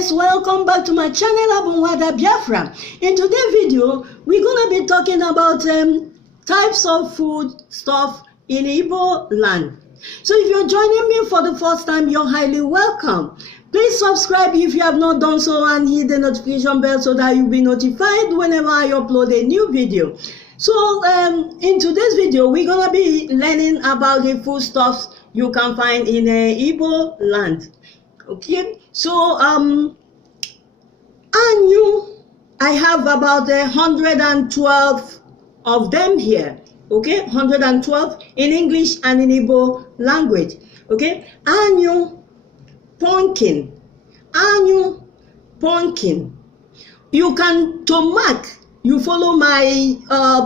guys, welcome back to my channel Biafra. In today's video we're gonna be talking about types of food stuff in Igbo land. So if you're joining me for the first time, you're highly welcome. Please subscribe if you have not done so and hit the notification bell so that you'll be notified whenever I upload a new video. So in today's video we're gonna be learning about the foodstuffs you can find in Igbo land. Okay, so I have about 112 of them here. Okay, 112 in English and in Igbo language. Okay, anyu, pumpkin, pumpkin. You can tomak. You follow my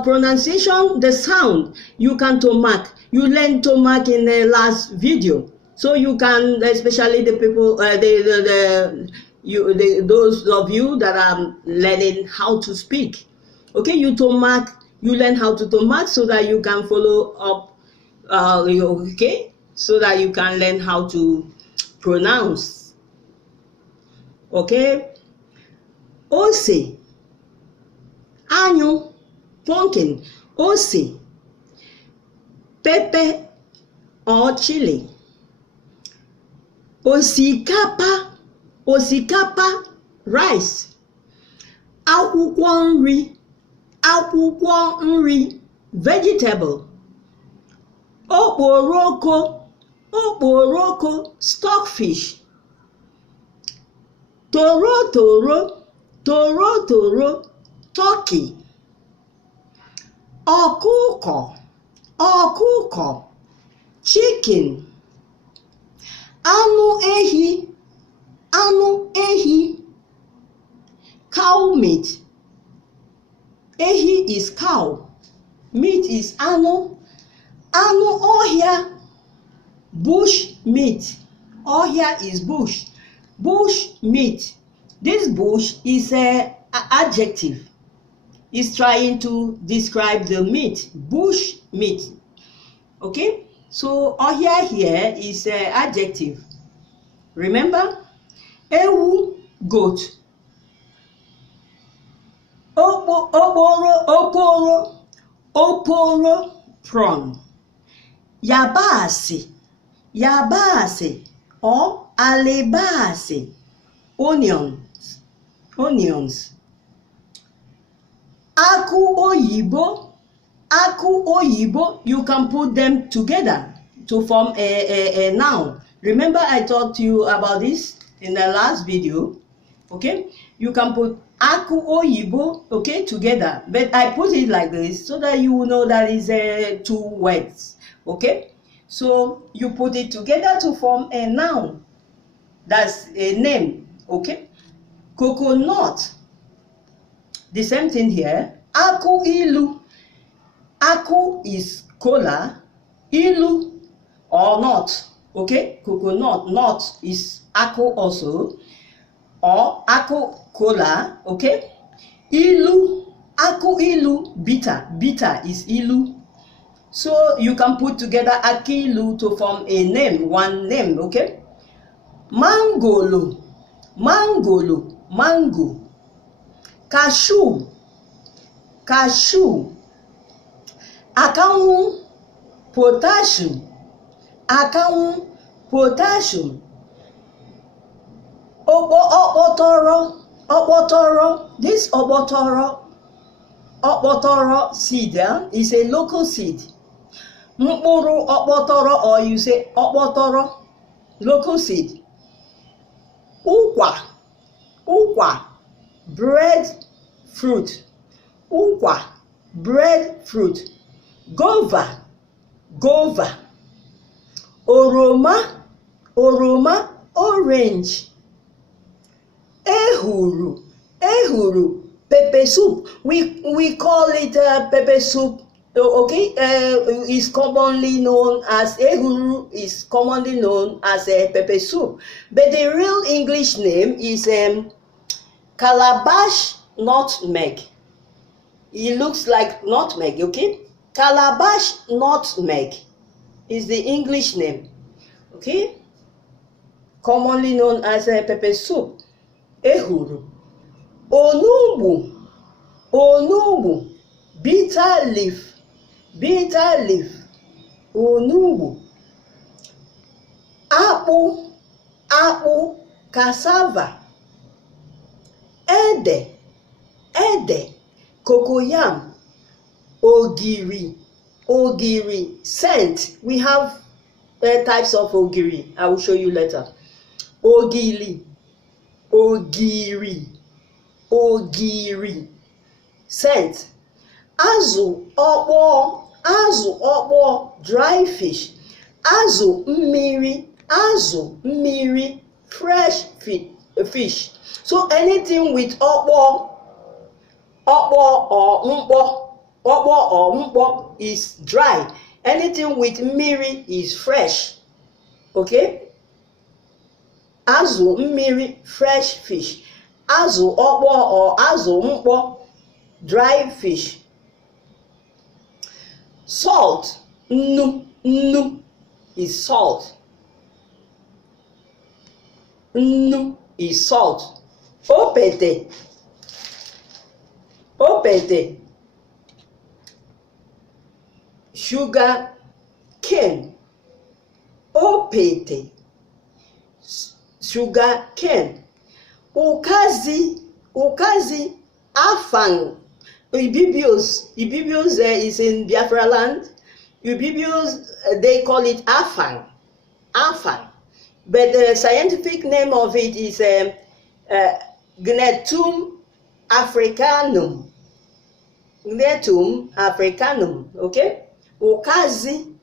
pronunciation, the sound. You can tomak. You learned tomak in the last video. So you can, especially the people, those of you that are learning how to speak. Okay, you tomak, you learn how to tomak so that you can follow up, okay, so that you can learn how to pronounce. Okay, ose, anyu, pumpkin, ose, pepper or chili. Osikapa, rice. Akwụkwọ nri, vegetable. Okporoko, stockfish. Toro, turkey. Ọkụkọ, chicken. Anụ ehi, cow meat. Ehi is cow, meat is anụ ọhịa, bush meat. Ọhịa is bush meat. This bush is an adjective. It's trying to describe the meat, bush meat. Okay? So ọhịa here is an adjective. Remember? Ewu, goat. Oporo, prawn. Yabasi or alibasi, onions. Aku oyibo, you can put them together to form a noun. Remember I talked to you about this in the last video. Okay, you can put aku oyibo, okay, together, but I put it like this so that you will know that is two words. Okay, so you put it together to form a noun. That's a name. Okay, coconut, the same thing here. Aku ilu. Aku is cola, ilu or not. Okay, coconut, not is aku also, or aku cola. Okay, ilu, aku ilu, bitter is ilu. So you can put together akilu to form a name, one name. Okay, mango. Cashew. Akawu, potassium. Okpotoro. This okpotoro seed is a local seed. Mkpụrụ okpotoro, or you say okpotoro, local seed. Ukwa, breadfruit. Guava, oroma, orange. Ehuru, pepper soup. We call it pepper soup. Okay, is commonly known as ehuru, is commonly known as a pepper soup, but the real English name is calabash nutmeg. It looks like nutmeg. Okay, calabash nutmeg is the English name. Okay, commonly known as a pepper soup. ehuru. Onugbu, onugbu, bitter leaf, bitter leaf, onugbu. Akpụ, akpụ, cassava. Ede, ede, cocoyam. Ogiri, ogiri, scent. We have types of ogiri. I will show you later. Ogili, ogiri, ogiri, scent. Azụ ọkpọ, azụ ọkpọ, dry fish. Azụ mmiri, azụ mmiri, fresh fish. So anything with ọkpọ, ọkpọ or mkpọ, ọkpọ or mkpọ is dry. Anything with mmiri is fresh. Okay? Azụ mmiri, fresh fish. Azụ ọkpọ or azụ mkpọ, dry fish. Salt, nnu, nnu is salt. Nnu is salt. Opete, opete, sugar cane. Opete, sugar cane. Ukazi, ukazi, afang. Ibibios is in Biafra land. Ibibios, they call it afang, afang. But the scientific name of it is Gnetum africanum. Gnetum africanum, okay? Ukazi,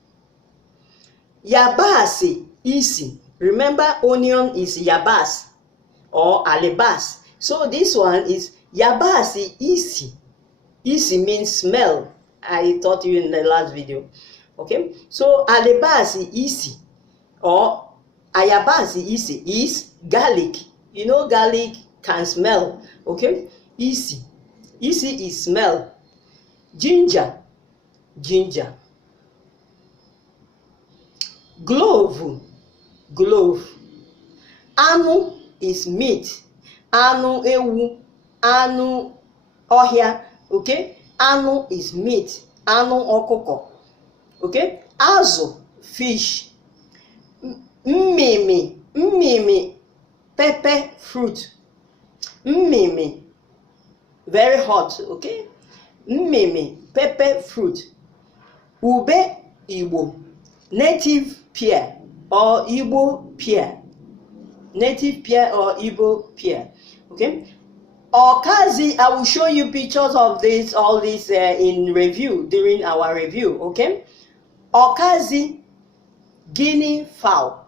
yabasi, isi. Remember, onion is yabas or alibas. So this one is yabasi, isi. Isi means smell. I taught you in the last video. Okay? So alibasi, isi or ayabasi, isi is garlic. You know garlic can smell. Okay? Isi. Isi is smell. Ginger. Ginger. Glove. Glove. Anu is meat. Anu ewu. Anu ohia. Okay? Anu is meat. Anu okoko. Okay? Azu, fish. Mmimi. Mmimi, pepper fruit. Mmimi, very hot. Okay? Mmimi, pepper fruit. Ube, Igbo, native pear or Igbo pear. Native pear or Igbo pear. Okay? Okazi, I will show you pictures of this, all this in review, during our review, okay? Okazi, guinea fowl,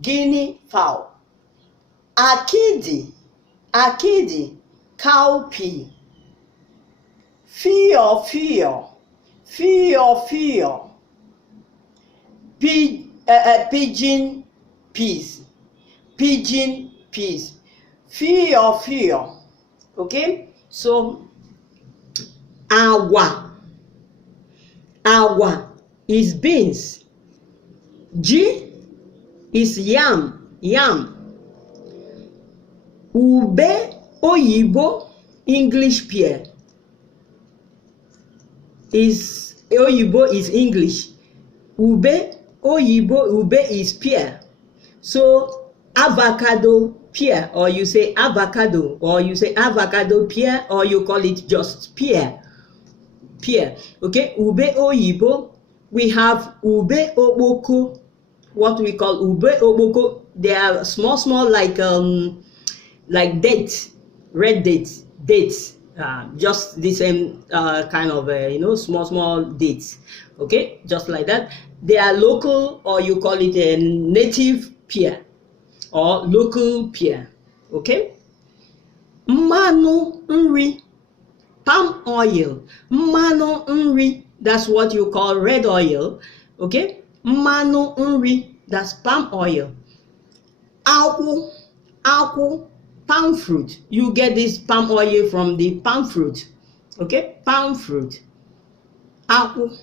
guinea fowl. Akidi, akidi, cowpea. Fio, fio, fio, fio. Pigeon peas, pigeon peas. Fio, fio. Okay, so agua, agua is beans. G is yam, yam. Ube oyibo, English pear. Is oyibo is English. Ube oyibo, ube is pear. So avocado pear, or you say avocado, or you say avocado pear, or you call it just pear. Pear. Okay, ube oyibo. We have ube oboko, what we call ube oboko. They are small like dates, red dates, just the same kind of small dates. Okay, just like that. They are local, or you call it a native pear or local pear. Okay. Mmanụ nri, palm oil. Mmanụ nri, that's what you call red oil. Okay. Mmanụ nri, that's palm oil. Akwụ, akwụ, palm fruit. You get this palm oil from the palm fruit. Okay, palm fruit. Akwụ,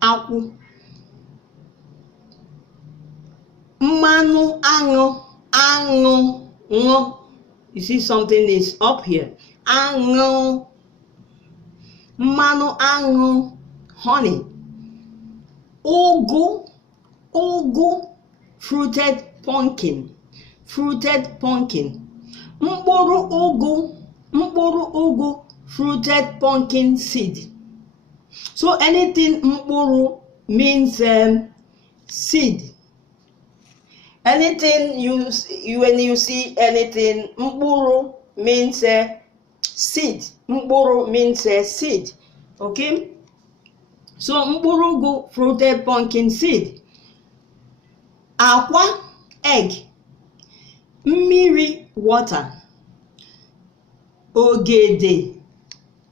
akwụ. Mmanụ aṅụ, aṅụ, Ngo. You see something is up here. Ango. Mano ango. Honey. Ugu. Ugu. Fruited pumpkin. Fruited pumpkin. Mkpụrụ ugu. Mkpụrụ ugu. Fruited pumpkin seed. So anything mkpụrụ means seed. Anything when you see anything mkpụrụ means seed. Mkpụrụ means seed. Okay? So mkpụrụ ugu, fruited pumpkin seed. Akwa, egg. Mmiri, water. Ogede,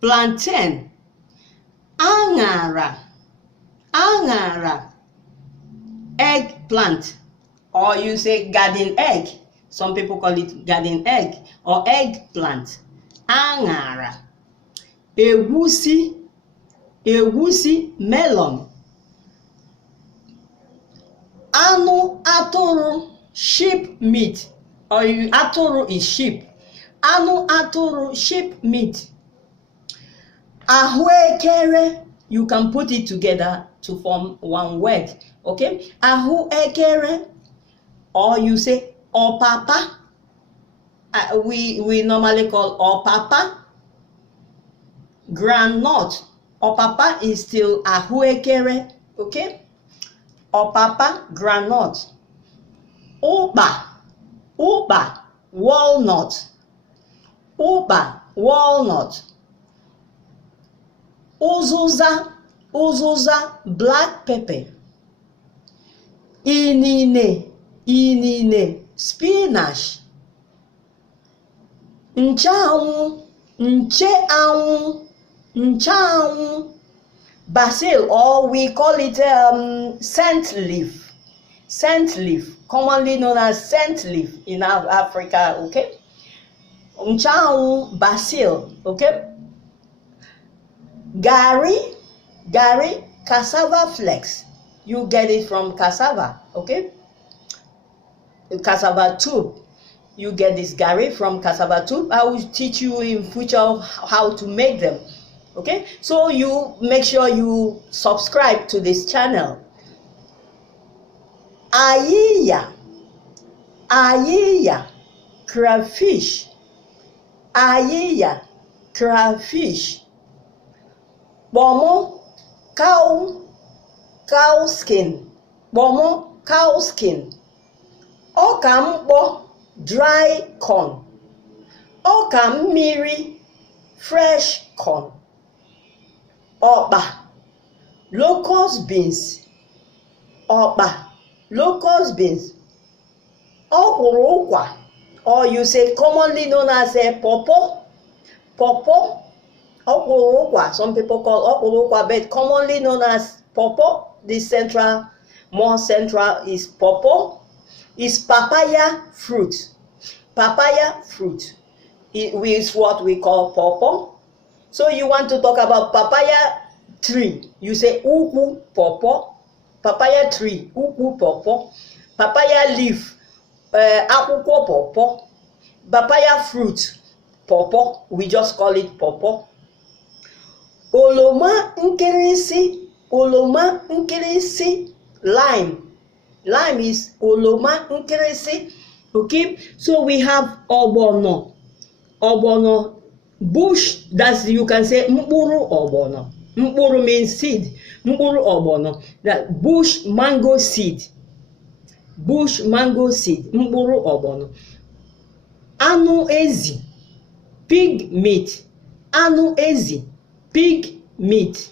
plantain. Aṅara, aṅara, eggplant, or you say garden egg. Some people call it garden egg or eggplant. Aṅara. Egusi, egusi, melon. Anụ atụrụ, sheep meat, or atụrụ is sheep. Anụ atụrụ, sheep meat. Ahụekere, you can put it together to form one word. Okay? Ahụekere, or you say opapa. We normally call opapa. Groundnut. Opapa is still ahụekere. Okay? Opapa, groundnut. Ụkpa, ụkpa, walnut. Ụkpa, walnut. Uzuza, uzuza, black pepper. Inine, inine, spinach. Nchanwụ, ncheanwụ, nchanwụ. Basil, or we call it scent leaf. Scent leaf, commonly known as scent leaf in Africa, okay? Nchanwụ, basil, okay? Gari, gari, cassava flakes. You get it from cassava, okay? Cassava tube. You get this gari from cassava tube. I will teach you in future how to make them, okay? So you make sure you subscribe to this channel. Ayiya, ayiya, crayfish. Ayiya, crayfish. Bomo, cow skin. Bomo, cow skin. Okambo, dry corn. Okammiri, fresh corn. Okpa, locust beans. Okpa, locust beans. Okwurukwa, or you say commonly known as a pawpaw. Pawpaw. Okwurukwa, some people call okwurukwa, but commonly known as pawpaw. The central, more central is pawpaw. Is papaya fruit. Papaya fruit is what we call pawpaw. So you want to talk about papaya tree, you say ukwu pawpaw. Papaya tree, ukwu pawpaw. Papaya leaf, akwụkwọ pawpaw. Papaya fruit, pawpaw. We just call it pawpaw. Oloma nkirisi, oloma nkirisi, lime. Lime is oloma nkirisi. Okay, so we have ogbono. Ogbono, bush, that's, you can say mkpụrụ ogbono. Mkpụrụ means seed. Mkpụrụ ogbono, that bush mango seed. Bush mango seed, mkpụrụ ogbono. Anụ ezi, pig meat. Anụ ezi, pig meat.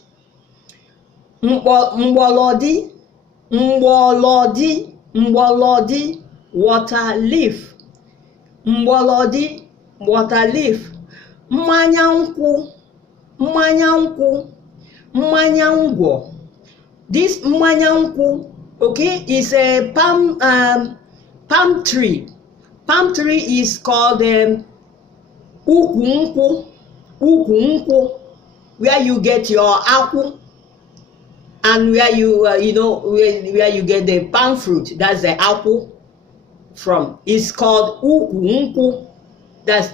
Mgbolodi, mgbolodi, mgbolodi, water leaf. Mgbolodi, water leaf. Mmanya nkwụ, mmanya nkwụ, mmanya ngwọ. This mmanya nkwụ, okay, is a palm tree. Palm tree is called ukwu nkwụ. Ukwu nkwụ, where you get your akwụ, and where you where you get the palm fruit. That's the apple from is called uku. That's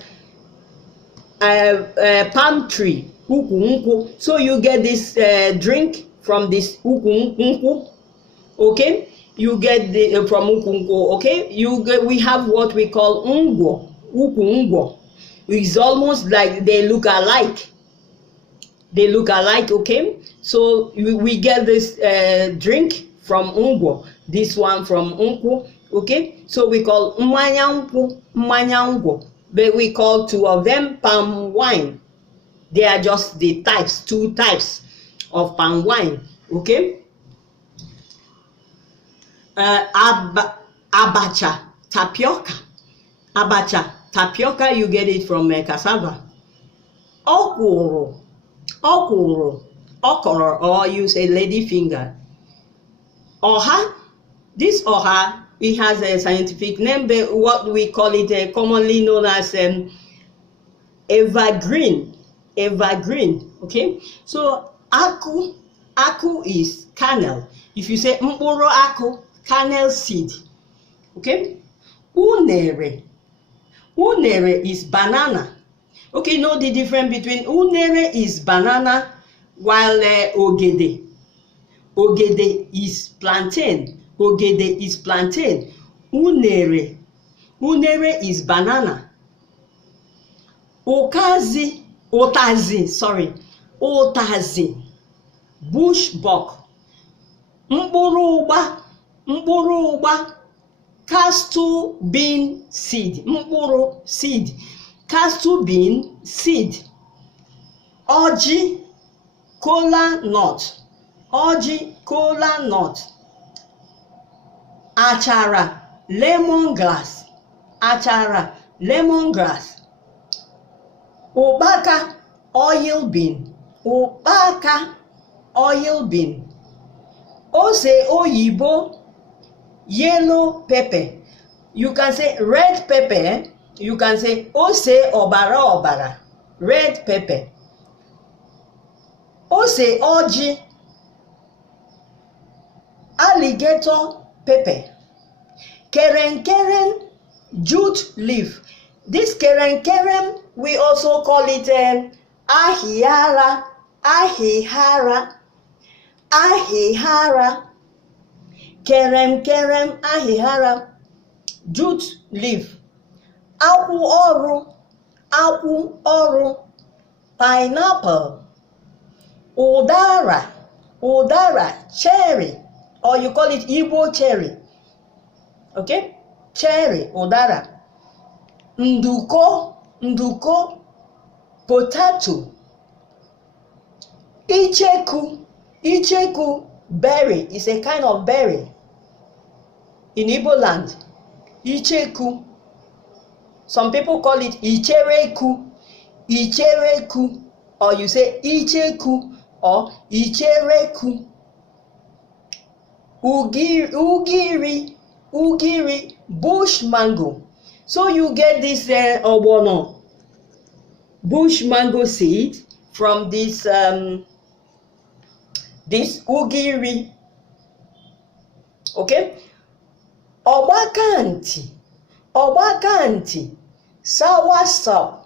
palm tree, uku. So you get this drink from this uku. Okay, you get the from uku. Okay, we have what we call uku. It's almost like they look alike. Okay, so we get this drink from ungo, this one from unku. Okay, so we call mmanya, but we call two of them palm wine. They are just the two types of palm wine. Okay, abacha, tapioca. You get it from cassava. Okoro, or you say lady finger. Oha, this oha, it has a scientific name, but what we call it commonly known as evergreen. Okay, so aku is kernel. If you say mkpụrụ aku, kernel seed. Okay, unere is banana. Okay, know the difference between unere is banana, while ogede is plantain. Unere is banana. Utazi, bush buck. Mkpụrụ ụgba, castle bean seed. Mkpụrụ seed, castle bean seed. Ọjị, kola nut. Achara, lemongrass. Ụkpaka, oil bean. Ose oyibo, yellow pepper. You can say red pepper. You can say ose obara, red pepper. Ose ọjị, alligator pepper. Keren, jute leaf. This keren, we also call it ahihara. Keren, ahihara, jute leaf. Akwụ ọrụ, pineapple. Udara, cherry, or you call it Igbo cherry. Okay, cherry, udara. Nduko, potato. Icheku, berry, is a kind of berry in Igbo land. Icheku. Some people call it ichereku, or you say icheku or ichereku. Ugiri, bush mango. So you get this obono, bush mango seed from this ugiri. Okay, Obakanti, soursop.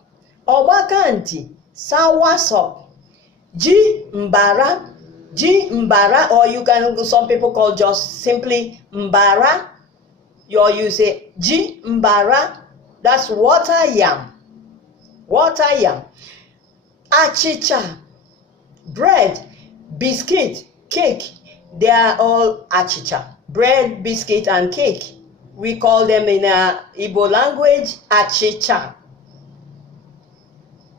Ji mbara, or you can, some people call just simply mbara. Or you say ji mbara, that's water yam. Achicha, bread, biscuit, cake, they are all achicha. Bread, biscuit, and cake. We call them in Igbo language achicha.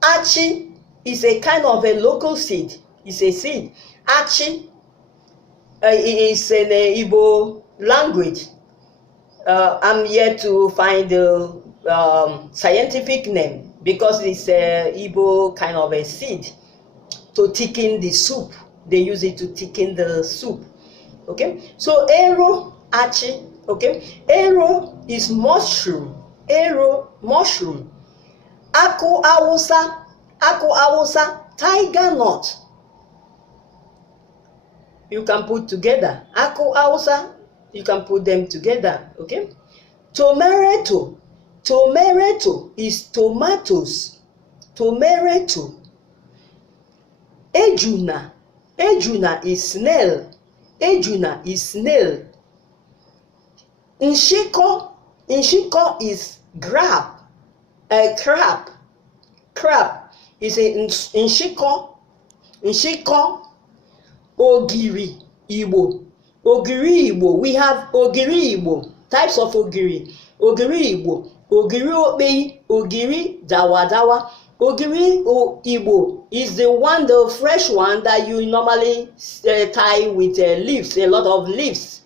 Achi is a kind of a local seed. It's a seed. Achi is in the Igbo language. I'm yet to find the scientific name, because it's a Igbo kind of a seed to thicken the soup. They use it to thicken the soup. Okay, so ero, achi. Okay, ero is mushroom. Aku awusa, tiger nut. You can put together. Aku awusa, you can put them together. Okay, Tomato. Tomato is tomatoes. Tomato. Ejuna. Ejuna is snail. Ejuna is snail. Nshiko. Nshiko is crab. Crab. Crab is a nshiko. Nshiko. Ogiri Igbo. Ogiri Igbo. We have Ogiri Igbo. Types of Ogiri. Ogiri Igbo. Ogiri Okpei. Ogiri Dawadawa. Ogiri Igbo is the one, the fresh one that you normally tie with leaves, a lot of leaves.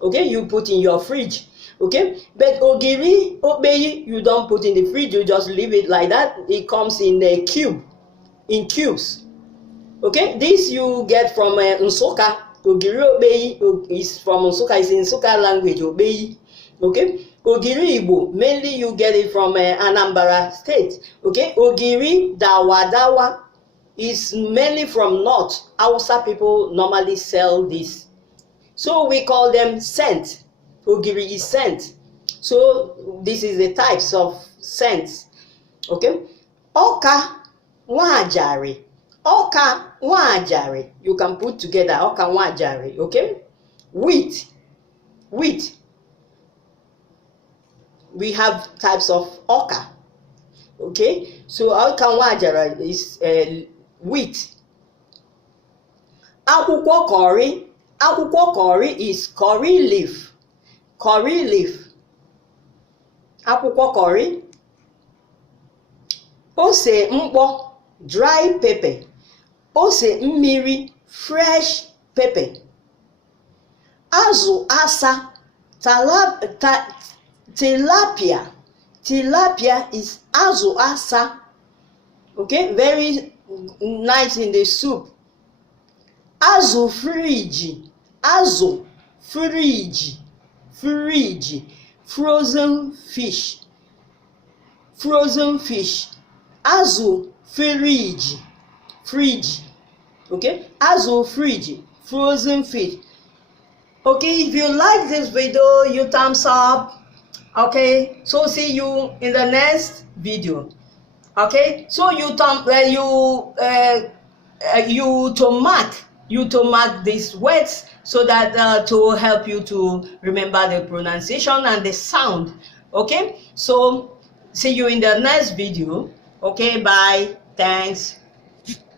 Okay, you put in your fridge. Okay, but Ogiri Okpei you don't put in the fridge, you just leave it like that. It comes in a cube, in cubes. Okay, this you get from Nsukka. Ogiri Okpei is from Nsukka, it's in Nsukka language, Okpei. Okay, Ogiri Igbo, mainly you get it from Anambra State. Okay, Ogiri Dawadawa is mainly from North. Hausa people normally sell this. So we call them scent. Ogiri is scent. So this is the types of scents. Okay, Oka Wajari. Oka Wajari. You can put together Oka Wajari. Okay, wheat. Wheat. We have types of oka. Okay, so oka wajara is wheat. Akwụkwọ curry. Akwụkwọ curry is curry leaf. Curry leaf. Akwụkwọ curry. Ose mkpọ, dry pepper. Ose mmiri, fresh pepper. Azụ asa, tilapia. Tilapia is azụ asa. Okay, very nice in the soup. Azụ friji. Azụ friji. Friji. Frozen fish. Frozen fish. Azụ friji. Fridge. Okay, azụ friji. Frozen fish. Okay, if you like this video, you thumbs up. Okay, so see you in the next video. Okay, so you to mark these words so that to help you to remember the pronunciation and the sound. Okay, so see you in the next video. Okay, bye. Thanks.